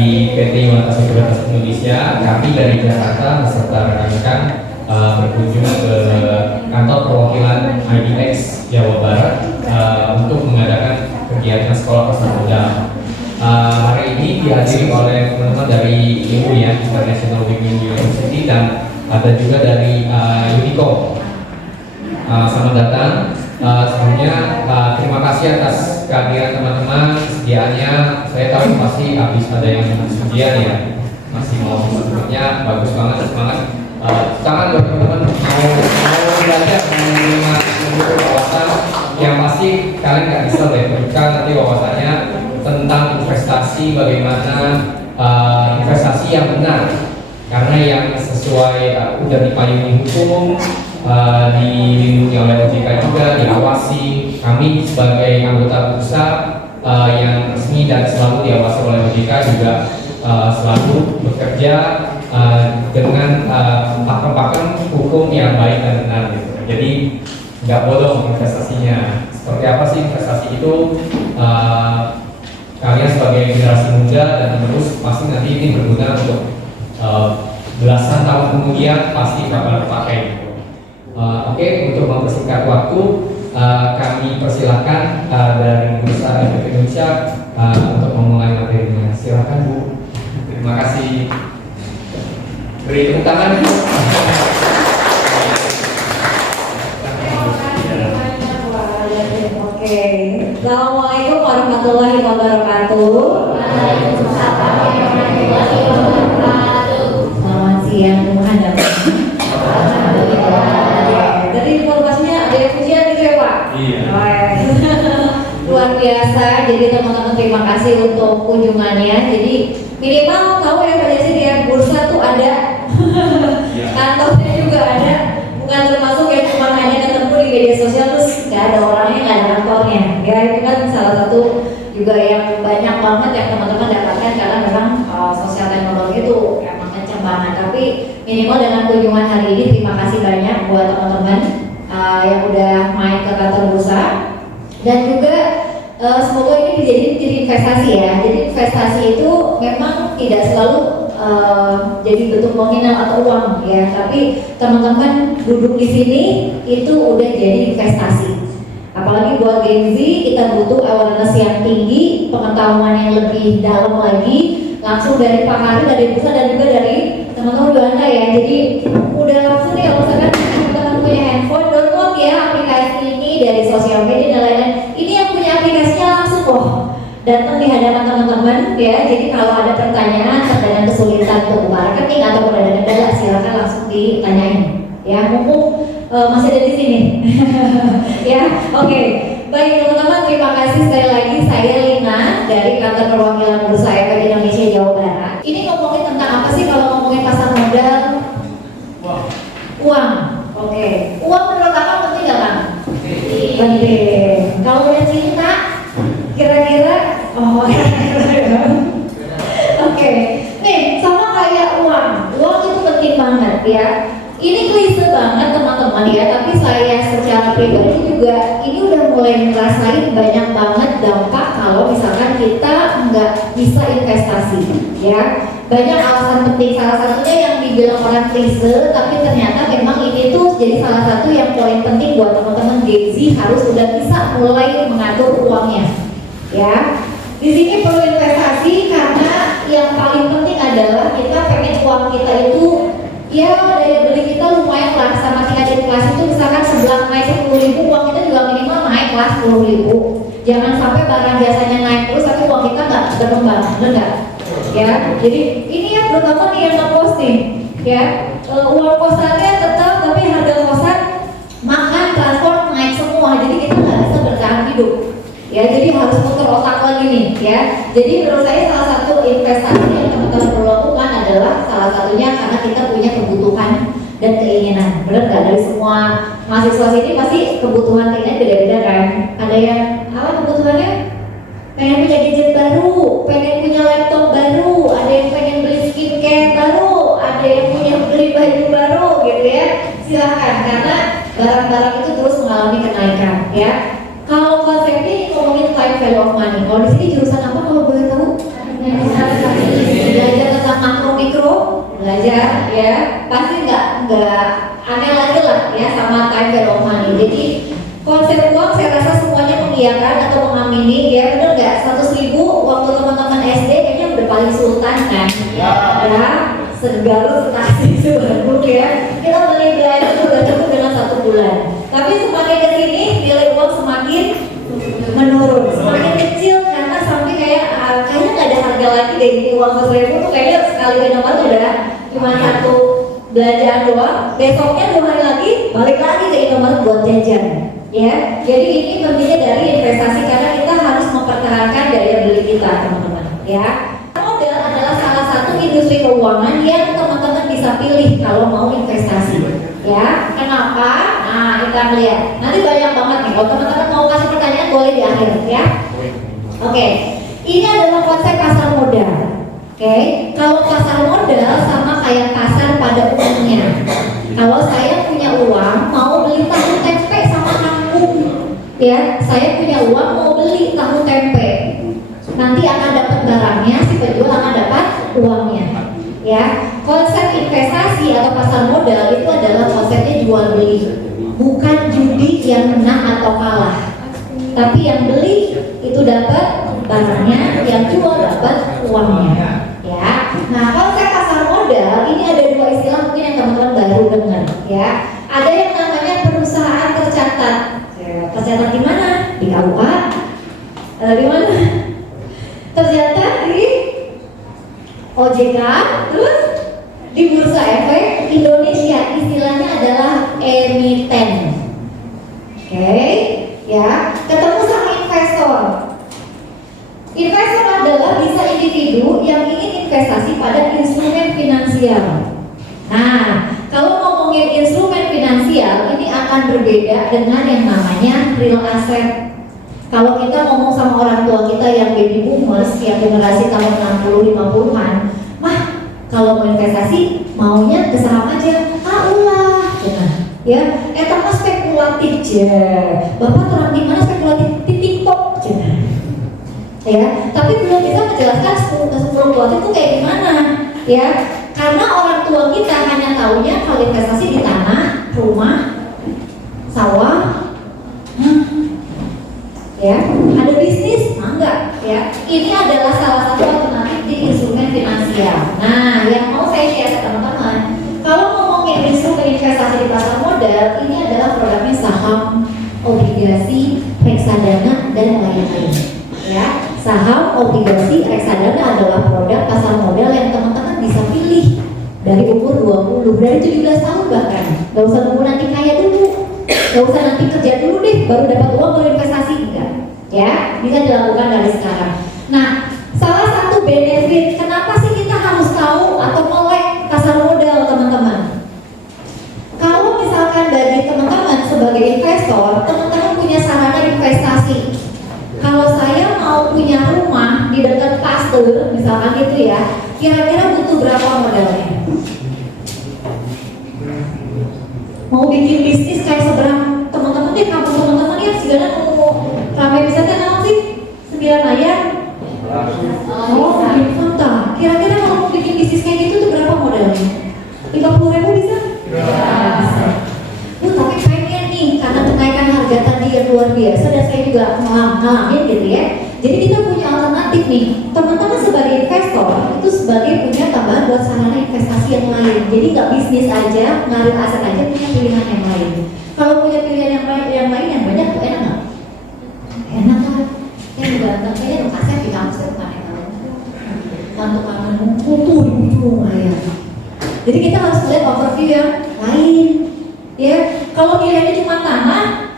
dari PT Unitas Sekuritas Indonesia, kami dari Jakarta beserta rekan-rekan berkunjung ke kantor perwakilan IDX Jawa Barat untuk mengadakan kegiatan sekolah pasar modal. Hari ini dihadiri oleh teman-teman dari IWU ya, International Women University, dan ada juga dari Unico. Selamat datang. Sebelumnya terima kasih atas kehadiran teman-teman, kesediaannya. Saya tahu pasti habis ada yang ujian ya, masih mau sebetulnya bagus banget, semangat. Tangan buat teman-teman mau belajar, mau menerima wawasan yang pasti kalian nggak bisa berikan nanti wawasannya tentang investasi, bagaimana investasi yang benar, karena yang sesuai udah dipayungi hukum, dilindungi oleh OJK juga, diawasi. Kami sebagai anggota bursa yang resmi dan selalu diawasi oleh OJK juga selalu bekerja dengan pakem-pakem hukum yang baik dan benar gitu. Jadi nggak bolong investasinya. Seperti apa sih investasi itu? Kalian sebagai generasi muda dan penerus pasti nanti ini berguna untuk belasan tahun kemudian pasti bakal dipakai gitu. Oke, untuk mempersingkat waktu, kami persilahkan dari Bursa Efek Indonesia untuk memulai materinya. Silakan Bu. Terima kasih. Beri tepuk tangan. Oke. Assalamualaikum warahmatullahi wabarakatuh. Waalaikumsalam warahmatullahi wabarakatuh. Selamat siang, Tuhan dan Jadi informasinya ada yang ujian gitu ya Pak? Iya. Luar biasa. Jadi teman-teman terima kasih untuk kunjungannya. Jadi minimal tahu ya Pak Desi ya, bursa tuh ada, kantornya juga ada. Bukan termasuk yang cuma hanya ketemu di media sosial terus nggak ada orangnya, nggak ada kantornya. Ya itu kan salah satu juga yang banyak banget yang teman-teman dapatkan karena memang sosial teknologi itu emang kenceng banget. Tapi minimal dengan kunjungan hari ini terima kasih banyak buat teman-teman yang udah main ke kantor bursa, dan juga semoga ini jadi investasi ya. Jadi investasi itu memang tidak selalu jadi bentuk nominal atau uang ya, tapi teman-teman duduk di sini itu udah jadi investasi. Apalagi buat Gen Z, kita butuh awareness yang tinggi, pengetahuan yang lebih dalam lagi, langsung dari Pak Hari, dari bursa, dan juga dari teman-teman Belanda ya. Jadi udah langsung nih kalau misalkan teman-teman punya handphone, download ya aplikasi ini dari sosial media dan lain-lain. Ini yang punya aplikasinya langsung loh datang di hadapan teman-teman ya. Jadi kalau ada pertanyaan terkait kesulitan untuk buka rekening atau ada kendala, silakan langsung ditanyain ya, mumpung masih ada di sini. Ya, oke. Baik teman-teman, terima kasih sekali lagi. Saya Lina dari kantor perwakilan Bursa Efek Indonesia Jawa Barat. Ini ngomongin tentang apa sih kalau ngomongin pasar modal? Uang. Oke. Uang menurut Kakak penting nggak Kang? Penting. Kalau udah cinta, kira-kira Oke. Nih, sama kayak uang. Uang itu penting banget ya. Ini klise banget teman-teman ya, tapi saya secara pribadi juga ini udah mulai ngerasain banyak banget dampak kalau misalkan kita nggak bisa investasi ya. Banyak alasan penting, salah satunya yang dibilang orang klise, tapi ternyata memang ini tuh jadi salah satu yang poin penting buat teman-teman Gen Z, harus udah bisa mulai mengatur uangnya ya. Di sini perlu investasi karena yang paling penting adalah kita pengen uang kita itu ya daya beli kita lumayan lah sama tingkat inflasi itu. Misalkan sebelah naik 10.000, uang kita juga minimal naik lah 10.000. Jangan sampai barang biasanya naik terus tapi uang kita nggak berkembang, benar ya. Jadi ini ya terutama nih yang ngeposting ya, uang kosannya tetap tapi harga kosan, makan, transport naik semua, jadi kita nggak bisa bertahan hidup ya. Jadi harus putar otak lagi nih ya. Jadi menurut saya salah satu investasi yang teman-teman perlu lakukan adalah salah satunya karena kita punya kebutuhan dan keinginan. Benar nggak? Dari semua mahasiswa sini pasti kebutuhan keinginan beda-beda kan. Ada yang apa kebutuhannya? Pengen punya gadget baru, pengen punya laptop baru, ada yang pengen beli skincare baru, ada yang punya beli baju baru gitu ya. Silahkan, karena barang-barang itu terus mengalami kenaikan ya. Kalau konsepnya ngomongin time value of money, kalau di sini jurusan apa kalau boleh tahu? belajar ya, pasti nggak aneh lagi lah ya sama time value of money. Jadi konsep uang saya rasa semuanya mengiyakan atau mengamini ya, bener nggak? 100.000 waktu teman-teman SD kayaknya udah paling sultan kan? Ya, segaru sekasih sebaru ya. Kita beli belanja itu udah cukup dengan 1 bulan. Tapi semakin kesini nilai uang semakin menurun, semakin kecil karena sampai kayaknya nggak ada harga lagi deh. Ini uang 100.000 tuh kayaknya sekali ke nomor udah cuma satu belanjaan doang. Besoknya 2 hari lagi balik lagi ke Indomaret buat jajan. Ya, jadi ini pentingnya dari investasi karena kita harus mempertahankan daya beli kita, teman-teman. Ya, modal adalah salah satu industri keuangan yang teman-teman bisa pilih kalau mau investasi. Ya, kenapa? Nah, kita lihat. Nanti banyak banget nih. Kalau teman-teman mau kasih pertanyaan boleh di akhir, ya. Oke, ini adalah konsep pasar modal. Oke, kalau pasar modal sama kayak pasar pada umumnya. Kalau saya punya uang mau beli tahu tempe sama kangkung, ya, saya punya uang mau beli tahu tempe, nanti akan dapat barangnya, si penjual akan dapat uangnya. Ya, konsep investasi atau pasar modal itu adalah konsepnya jual beli, bukan judi yang menang atau kalah. Tapi yang beli itu dapat barangnya, yang jual dapat uangnya. Ya, nah konsep pasar modal ini ada 2 istilah mungkin yang teman-teman baru dengar. Ya, ada yang namanya perusahaan tercatat. Tercatat di mana? Di KUA. Di mana? Tercatat di OJK, terus di Bursa Efek Indonesia. Istilahnya adalah emiten. Oke, ya, ketemu sama investor. Investor adalah bisa individu yang ingin investasi pada instrumen finansial. Nah, kalau ngomongin instrumen finansial ini akan berbeda dengan yang namanya real asset. Kalau kita ngomong sama orang tua kita yang baby boomers, yang generasi tahun 60-50-an, mah kalau mau investasi maunya ke saham aja, ulah, ya, etapa spekulatif aja. Bapak terang di mana spekulatif? Di TikTok, ya, tapi belum bisa menjelaskan spekulatif itu kayak gimana, ya, karena orang tua kita hanya taunya kalau investasi di tanah, rumah, sawah, ya, ada bisnis, enggak, ya, ini adalah salah satu alternatif di instrumen finansial. Nah, yang mau saya share ke teman-teman, kalau ngomongin instrumen investasi di pasar modal, ini adalah produknya saham, obligasi, reksadana, dan lain-lain. Ya, saham, obligasi, reksadana adalah produk pasar modal yang teman-teman bisa pilih dari umur 20, dari 17 tahun bahkan. Gak usah nunggu nanti kaya dulu, gak usah nanti kerja dulu deh baru dapat uang baru investasi, enggak. Ya, bisa dilakukan dari sekarang. Nah, salah satu benefit kenapa sih kita harus tahu atau melek pasar modal, teman-teman? Kalau misalkan bagi teman-teman sebagai investor, teman-teman punya sarana investasi. Kalau saya mau punya rumah di dekat Pasteur, misalkan gitu ya, kira-kira butuh berapa modalnya? Mau bikin bisnis kayak seberang teman-teman deh, kampung teman-teman ya, segala mau ramai bisa kenal sih, 9 ayat. Oh, bikin kota. Kira-kira kalau mau bikin bisnis kayak gitu tuh berapa modalnya? 50.000 bisa? Bisa. Tapi pengen nih, karena kenaikan harga tadi yang luar biasa dan saya juga ngalamin gitu ya. Jadi kita punya alternatif nih, teman-teman sebagai investor itu sebagai punya tambahan buat sarana investasi yang lain. Jadi nggak bisnis aja, ngalir aset aja, punya pilihan yang lain. Kalau punya pilihan yang lain yang banyak tuh enak nggak? Enak kan? Saya juga kayaknya dong aset di kampus saya bukan enak. Kantor-kantor kutu di ujung ya. Jadi kita harus lihat overview yang lain. Ya, kalau pilihannya cuma tanah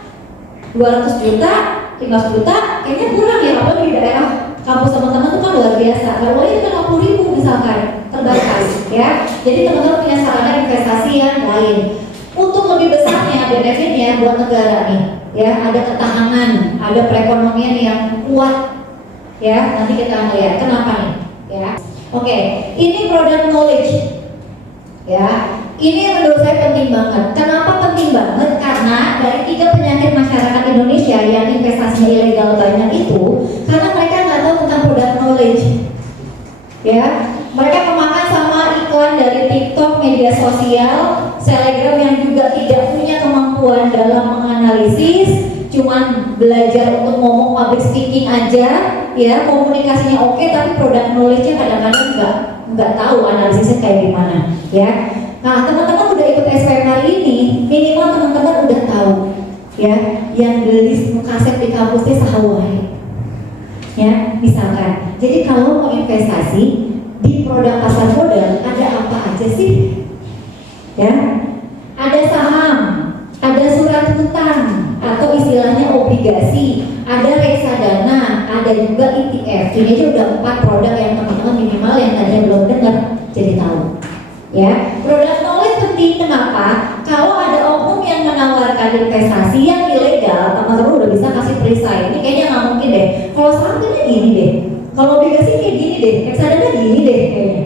200 juta, 15 juta, kayaknya kurang ya, apalagi di daerah kampus teman-teman itu kan luar biasa. Kalau itu kan 50.000 misalkan, terbatas ya. Jadi teman-teman punya sarana investasi yang lain. Untuk lebih besarnya benefitnya buat negara nih, ya, ada ketahanan, ada perekonomian yang kuat, ya. Nanti kita lihat kenapa nih, ya. Oke, ini product knowledge, ya. Ini menurut saya penting banget. Kenapa penting banget? Karena dari 3 penyakit masyarakat Indonesia yang investasinya ilegal banyak itu, karena mereka nggak tahu tentang product knowledge. Ya, mereka kemakan sama iklan dari TikTok, media sosial, Telegram yang juga tidak punya kemampuan dalam menganalisis, cuman belajar untuk ngomong public speaking aja, ya komunikasinya oke, tapi product knowledge-nya kadang-kadang nggak tahu analisisnya kayak gimana, ya. Nah, teman-teman udah ikut SPM hari ini, minimal teman-teman udah tahu, ya, yang beli kaset di kampusnya sahawai, ya, misalkan. Jadi kalau mau investasi di produk pasar modal ada apa aja sih? Ya, ada saham, ada surat hutang atau istilahnya obligasi, ada reksadana, ada juga ETF. Ini aja udah 4 produk yang teman-teman minimal yang tadinya belum dengar jadi tahu. Ya, produk knowledge penting kenapa? Kalau ada oknum yang menawarkan investasi yang ilegal, teman-teman udah bisa kasih perisai. Ini kayaknya nggak mungkin deh. Kalau saham kayaknya gini deh, kalau obligasi kayak gini deh, reksadana gini deh kayaknya.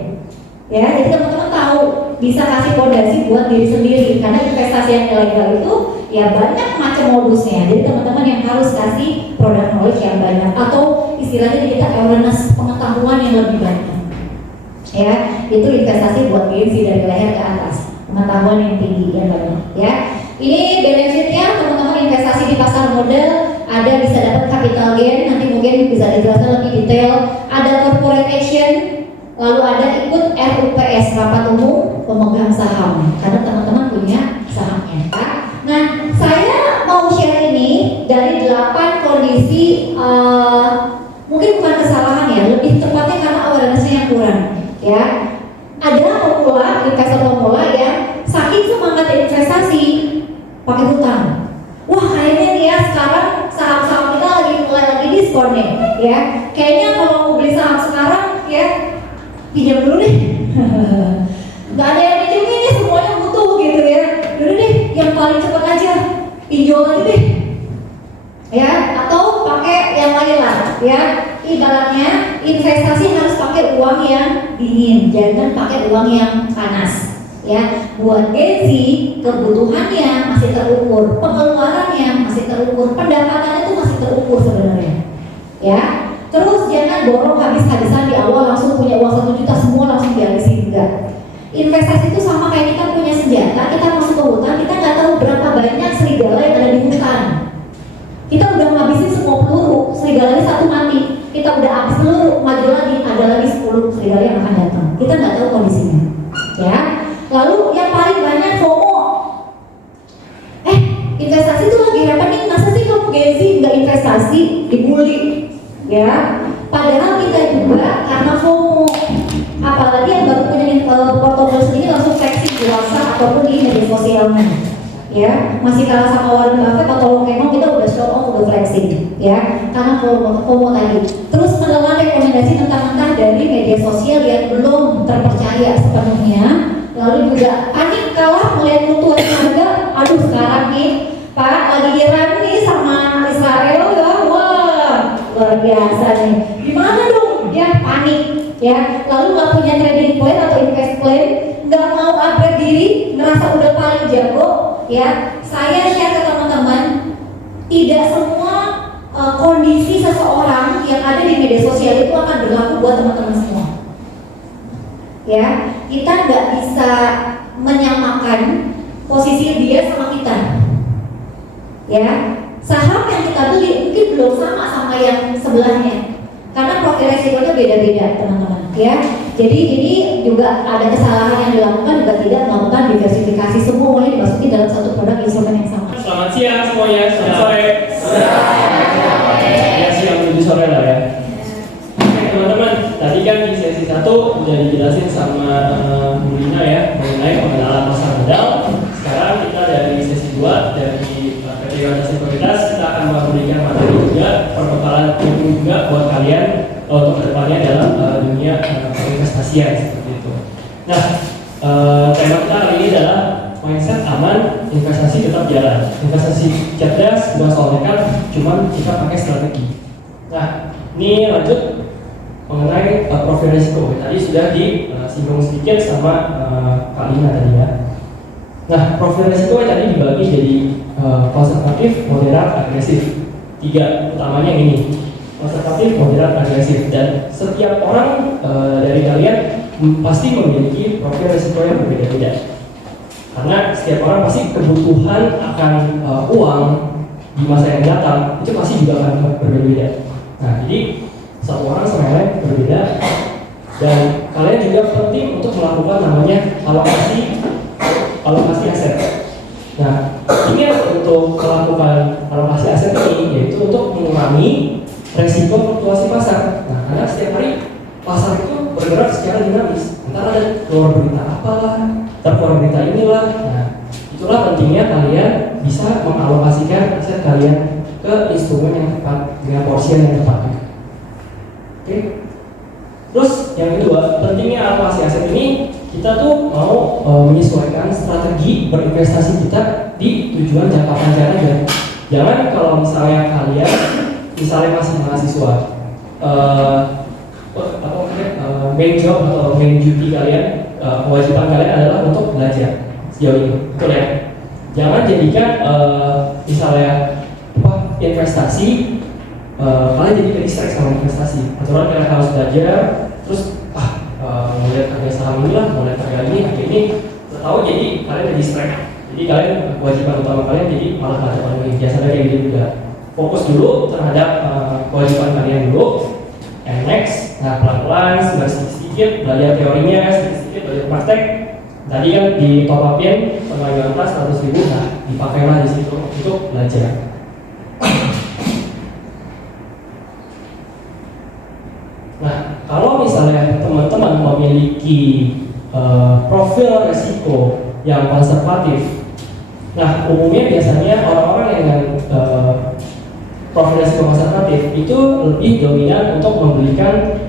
Ya, jadi teman-teman tahu bisa kasih fondasi buat diri sendiri karena investasi yang ilegal itu ya banyak macam modusnya. Jadi teman-teman yang harus kasih produk knowledge yang banyak atau istilahnya kita awareness, pengetahuan yang lebih banyak. Ya, itu investasi buat gengsi dari leher ke atas, pengetahuan yang tinggi yang banyak. Ya, ini benefitnya teman-teman investasi di pasar modal ada bisa dapat capital gain, nanti mungkin bisa dijelaskan lebih detail. Ada corporate action, lalu ada ikut RUPS rapat umum pemegang saham karena teman-teman punya sahamnya. Nah, saya mau share ini dari 8 kondisi mungkin bukan kesalahan ya, lebih tepatnya karena awareness-nya yang kurang. Ya, ada investor pemula yang saking semangat investasi pakai hutang. Wah, kayaknya nih ya sekarang saham-saham kita mulai lagi diskon nih, ya. Kayaknya kalau mau beli saham sekarang ya pinjam dulu deh. Gak ada yang pinjemin nih, semuanya butuh gitu ya. Dulu deh, yang paling cepat aja pinjol aja deh. Ya, atau pakai yang lain lah, ya. Ibaratnya investasi harus pakai uang yang dingin, jangan pakai uang yang panas. Ya, buat gengsi kebutuhannya masih terukur, pengeluarannya masih terukur, pendapatannya itu masih terukur sebenarnya. Ya, terus jangan borong habis-habisan di awal langsung punya uang 1 juta semua langsung dihabisin, enggak. Investasi itu sama kayak kita punya senjata, kita masuk ke hutan, kita nggak tahu berapa banyak serigala yang ada di hutan. Kita udah ngabisin semua peluru, serigalanya 1 mati. Kita udah habis peluru, maju lagi, ada lagi 10 serigala yang akan datang. Kita nggak tahu kondisinya, ya. Lalu yang paling banyak FOMO. Investasi itu lagi happening, masa sih kamu gengsi nggak investasi, dibully, ya. Padahal kita juga karena FOMO. Apalagi yang baru punya portofolio sendiri langsung flexing di WhatsApp ataupun di media sosialnya. Ya, masih kalah sama Warren Buffett atau Long Kemong, kita udah show off, udah flexing, ya, karena FOMO tadi. Terus menelan rekomendasi mentah-mentah dari media sosial yang belum terpercaya sepenuhnya, lalu juga panik kalah melihat fluktuasi harga. Aduh, sekarang nih Pak lagi Iran nih sama Israel ya, wah luar biasa nih. Gimana dong? Ya panik, ya. Lalu nggak punya trading plan atau invest plan, nggak mau upgrade diri, ngerasa udah paling jago. Ya, saya share ke teman-teman, tidak semua kondisi seseorang yang ada di media sosial itu akan berlaku buat teman-teman semua. Ya, kita nggak bisa menyamakan posisi dia sama kita. Ya, saham yang kita beli mungkin belum sama yang sebelahnya, karena profil resikonya beda-beda, teman-teman. Ya, jadi ini juga ada kesalahan yang dilakukan juga tidak melakukan diversifikasi, semua mulai dimasuki dalam satu produk instrumen yang sama. Selamat siang semuanya, selamat sore. Ya, siang menuju sore lah ya. Oke teman-teman, tadi kan di sesi 1 udah dijelasin sama Bu Lina ya mengenai pengenalan pasar modal. Sekarang kita dari sesi 2 dari kategori sekuritas, kita akan memberikan materi juga, perbekalan juga buat kalian untuk kedepannya dalam dunia investasian seperti itu. Nah, tema kita kali ini adalah mindset aman, investasi tetap jalan. Investasi cerdas, bukan soal nekat, cuman kita pakai strategi. Nah, ini lanjut mengenai profil risiko. Tadi sudah disinggung sedikit sama Kak Lina tadi ya. Nah, profil risiko tadi dibagi jadi konservatif, moderat, agresif. 3 utamanya ini. Konservatif, moderat, agresif, dan setiap orang dari kalian pasti memiliki profil risiko yang berbeda-beda. Karena setiap orang pasti kebutuhan akan uang di masa yang datang itu pasti juga akan berbeda-beda. Nah, jadi satu orang sama yang lain berbeda, dan kalian juga penting untuk melakukan namanya alokasi aset. Nah, ini untuk melakukan alokasi aset ini yaitu untuk mengurangi resiko fluktuasi pasar. Nah, karena setiap hari pasar itu bergerak secara dinamis. Entar ada keluar berita apalah, keluar berita inilah. Nah, itulah pentingnya kalian bisa mengalokasikan aset kalian ke instrumen yang tepat dengan porsi yang tepat. Oke. Terus yang kedua, pentingnya alokasi aset ini kita tuh mau menyesuaikan strategi berinvestasi kita di tujuan jangka panjang aja. Jangan kalau misalnya kalian masih mahasiswa, main job atau main duty kalian, kewajiban kalian adalah untuk belajar sejauh ini, betul ya? Jangan jadikan misalnya investasi, kalian jadi ke-distract sama investasi. Aturan kalian harus belajar, terus melihat harga saham ini lah, melihat harga ini, tahu jadi kalian ke-distract. Jadi kalian kewajiban utama kalian jadi malah kacau lagi. Biasanya kayak gitu juga. Fokus dulu terhadap kewajiban kalian dulu. And next, nah pelan-pelan, sedikit-sedikit belajar teorinya, sedikit-sedikit belajar praktek. Tadi kan di top up-in tenaga atas 100.000, nah dipakailah di situ untuk belajar. Nah, kalau misalnya teman-teman memiliki profil resiko yang konservatif, nah umumnya biasanya orang-orang yang profil resiko konservatif itu lebih dominan untuk membelikan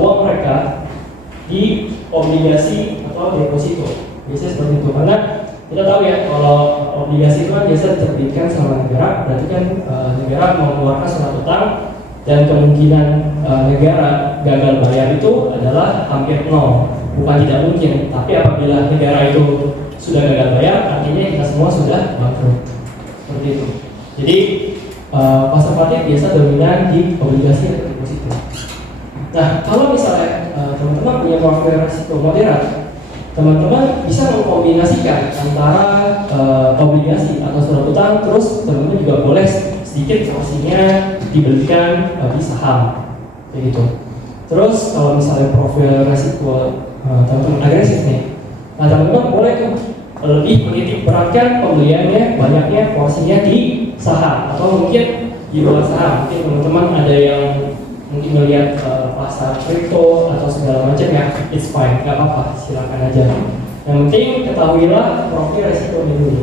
uang mereka di obligasi atau deposito. Biasanya seperti itu, karena kita tahu ya kalau obligasi itu kan biasa diterbitkan sama negara, berarti kan negara mengeluarkan surat utang dan kemungkinan negara gagal bayar itu adalah hampir nol. Bukan tidak mungkin, tapi apabila negara itu sudah gagal bayar, artinya kita semua sudah bangkrut. Seperti itu. Jadi konservatif biasa dominan di obligasi atau deposito. Nah, kalau misalnya teman-teman punya profil risiko moderat, teman-teman bisa mengkombinasikan antara obligasi atau surat utang, terus teman-teman juga boleh sedikit porsinya dibelikan di saham, kayak gitu. Terus kalau misalnya profil risiko teman-teman agresif nih, nah teman-teman boleh tuh lebih menitik beratkan pembeliannya, banyaknya porsinya di saham atau mungkin di luar saham. Mungkin teman-teman ada yang mungkin melihat pasar kripto atau segala macam ya, it's fine, nggak apa-apa, silakan aja. Yang penting ketahuilah profil resikonya dulu.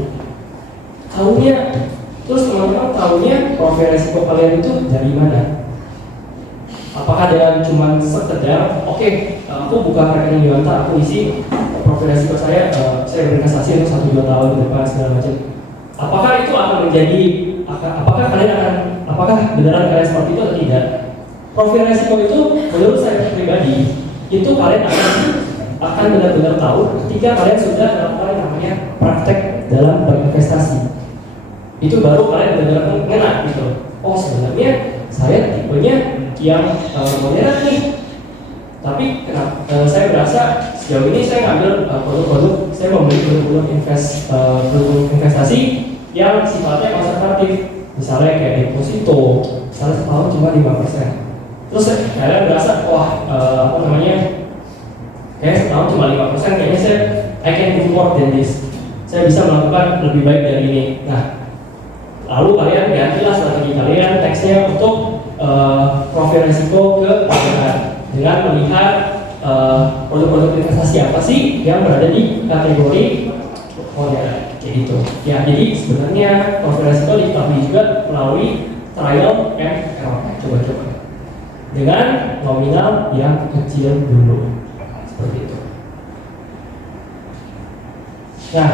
Tahunya, terus teman-teman tahunya profil resiko kalian itu dari mana? Apakah dengan cuma sekedar, oke, aku buka rekening Yuanta, aku isi profil resiko saya berinvestasi untuk 1-2 tahun ke depan segala macam. Apakah itu akan menjadi, apakah beneran kalian seperti itu atau tidak? Profil resiko itu menurut saya pribadi itu kalian akan benar-benar tahu ketika kalian sudah melakukan namanya praktek dalam berinvestasi. Itu baru kalian benar-benar mengenal gitu. Oh sebenarnya saya tipenya yang moderat nih. Tapi saya berasa sejauh ini saya ngambil produk-produk, saya membeli produk-produk investasi yang sifatnya konservatif. Misalnya kayak deposito, misalnya setahun cuma 5%. Terus kalian berasa, wah kayak setahun cuma 5%, kayaknya I can do more than this. Saya bisa melakukan lebih baik dari ini. Nah, lalu kalian gantilah strategi kalian, teksnya untuk profil risiko ke moderat dengan melihat produk-produk investasi apa sih yang berada di kategori moderat, kayak gitu. Ya, jadi sebenarnya profil risiko diketahui juga melalui trial and error, coba-coba dengan nominal yang kecil dulu, seperti itu. Nah,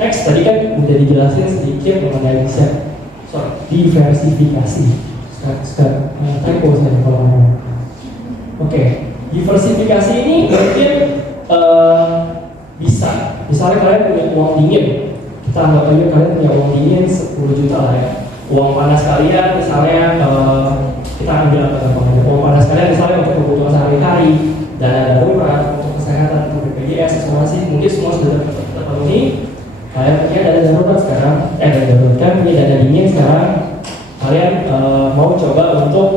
next tadi kan udah dijelasin sedikit mengenai diversifikasi. Typo saya kalau ngomong. Oke, diversifikasi ini mungkin bisa. Misalnya kalian punya uang dingin, kita anggap aja kalian punya uang dingin 10 juta lah ya. Uang panas kalian misalnya kita ambil apa namanya? Uang panas kalian misalnya untuk kebutuhan sehari-hari, dana darurat, BPJS asuransi mungkin semua sudah terpenuhi. Kalian punya dana darurat sekarang, dana darurat kan punya dana dingin sekarang. Kalian mau coba untuk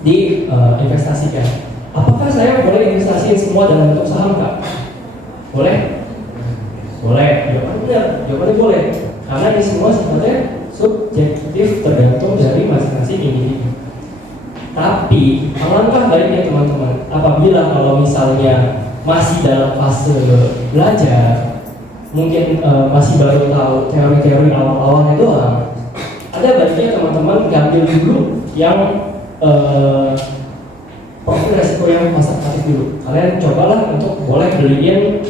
diinvestasikan. Apakah saya boleh investasiin semua dalam bentuk saham, Kak? Boleh? Boleh. Jawabannya boleh. Karena ini semua sifatnya subjektif tergantung dari masing-masing individu. Tapi alangkah baiknya teman-teman, apabila kalau misalnya masih dalam fase belajar, mungkin masih baru tahu teori-teori awal-awalnya doang, ada baiknya teman-teman ngambil dulu yang profil resiko yang konservatif dulu. Kalian cobalah untuk boleh beliin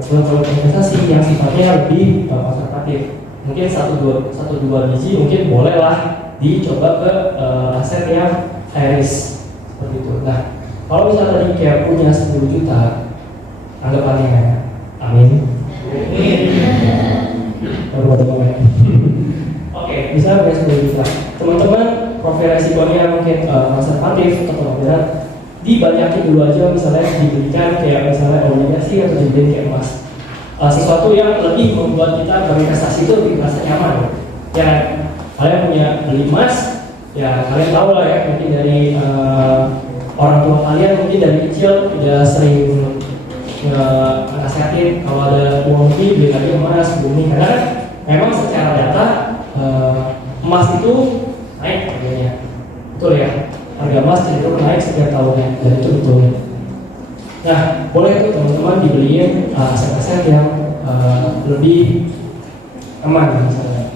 produk investasi yang sifatnya lebih konservatif. Mungkin satu dua biji mungkin bolehlah dicoba ke aset yang high risk seperti itu. Nah, kalau misalnya tadi kayak punya 10 juta, anggapannya amin. Oke, bisa punya 10 juta. Teman-teman, profil resikonya mungkin konservatif atau kemungkinan dibanyakin dulu aja, misalnya diberikan kayak misalnya obligasi atau dibeliin kayak emas. Sesuatu yang lebih membuat kita berinvestasi itu lebih merasa nyaman. Ya, kalian punya beli emas, ya kalian tahu lah ya, mungkin dari orang tua kalian mungkin dari kecil udah sering nasihatin kalau ada uang lebih beli lagi emas, bumi. Karena kan memang secara data emas itu naik harganya, betul ya? Harga emas cenderung naik setiap tahunnya, dan itu betul. Nah, boleh tuh teman-teman dibeliin aset-aset yang lebih aman, misalnya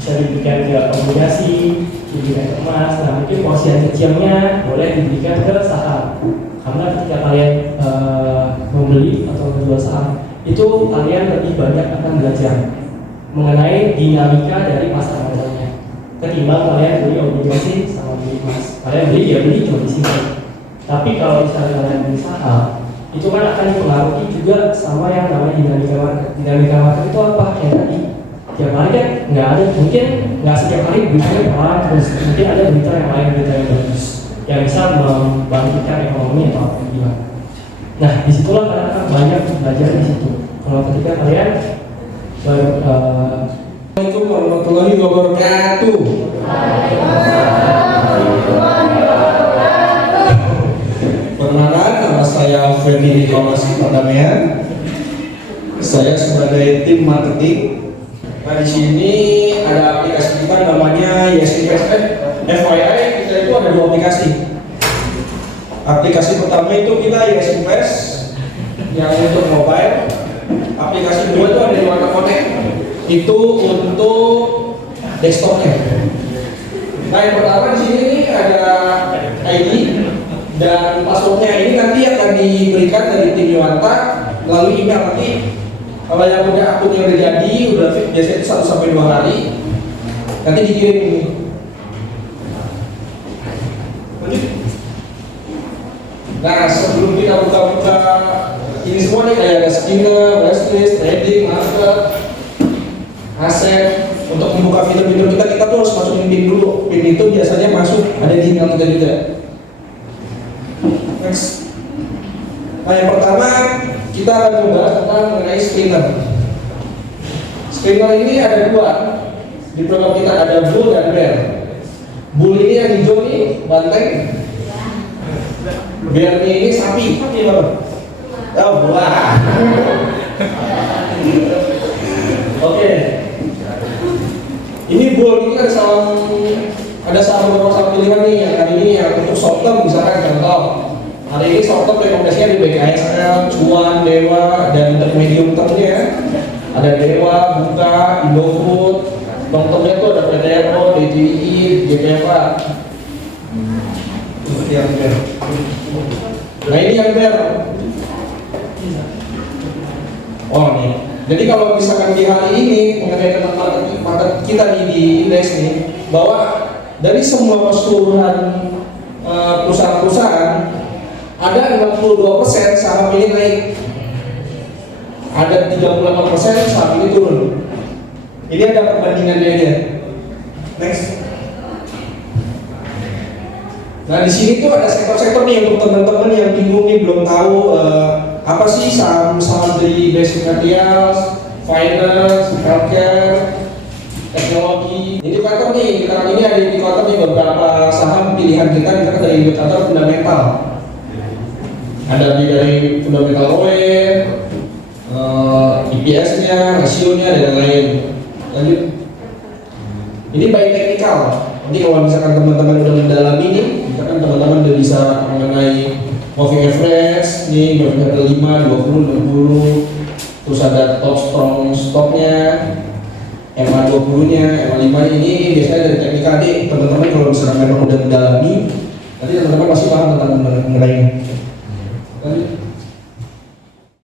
bisa diberikan ke obligasi, diberikan ke emas. Nah, mungkin porsi yang kecilnya boleh diberikan ke saham, karena ketika kalian membeli atau menjual saham, itu kalian lebih banyak akan belajar mengenai dinamika dari pasar modalnya ketimbang kalian beli obligasi sama beli emas. Kalian beli ya beli cuma di sini. Tapi kalau misalnya kalian beli saham, itu kan akan dipengaruhi juga sama yang namanya dinamika market. Dinamika market itu apa? Kayak tadi, tiap hari kan nggak ada, mungkin nggak setiap hari beritanya perang terus. Mungkin ada berita yang lain, berita yang bagus, yang bisa membangkitkan ekonomi atau apa gimana. Nah, disitulah kalian akan banyak belajar di situ. Kalau ketika kalian Assalamualaikum warahmatullahi wabarakatuh. Perkenalkan, nama saya Ferdi Nicholas Pardamian. Saya sebagai tim marketing. Nah, di sini ada aplikasi kita namanya YesInvest. FYI, kita itu ada 2 aplikasi. Aplikasi pertama itu kita YesInvest yang untuk mobile. Aplikasi kedua itu ada di Warna Connect. Itu untuk desktopnya. Nah, yang pertama di sini nih ada ID dan passwordnya. Ini nanti akan diberikan dari tim Yuanta melalui email. Nanti kalau yang udah akunnya udah jadi, udah fit, biasanya 1-2 hari, nanti dikirim ini. Lanjut. Nah, sebelum kita buka-buka ini semua nih, kayak ada skinner, wishlist, trading, market, aset. Untuk membuka fitur-fitur kita tuh harus masukin PIN dulu. PIN itu biasanya masuk ada di email kita juga. Next. Nah, yang pertama kita akan membahas tentang mengenai screener. Screener ini ada 2 di program kita, ada bull dan bear. Bull ini yang hijau nih banteng, bearnya ini sapi. Oh, buah. Oke. Ini bull ini ada beberapa saham pilihan nih yang hari ini ya untuk short term, misalkan contoh. Hari ini short term rekomendasinya di BKSL, Cuan, Dewa, dan untuk medium termnya ada Dewa, Buka, Indofood. Long termnya tuh ada PTRO, DTI, GPFA. Yang bear. Nah, ini yang bear. Oh nih. Jadi kalau misalkan di hari ini mengenai tentang market kita nih di indeks nih, bahwa dari semua keseluruhan perusahaan-perusahaan ada 62% saham ini naik, ada 38% saham ini turun. Ini ada perbandingannya aja. Next. Nah, di sini tuh ada sektor-sektor nih untuk teman-teman yang bingung nih belum tahu apa sih saham dari basic materials, finance, healthcare, teknologi. Indikator nih, kita ini ada indikator nih beberapa saham pilihan kita misalkan dari indikator fundamental. Ada dari fundamental ROE, EPS-nya, rasionya, dan lain-lain. Lanjut. Ini by teknikal. Nanti kalau misalkan teman-teman udah mendalami nih, misalkan teman-teman udah bisa mengenai moving average, nih moving average 5, 20, 60, terus ada top strong stoknya, MA 20-nya, MA 5 ini biasanya dari teknikal. Nanti teman-teman kalau misalkan memang udah mendalami, nanti teman-teman pasti paham tentang mengenai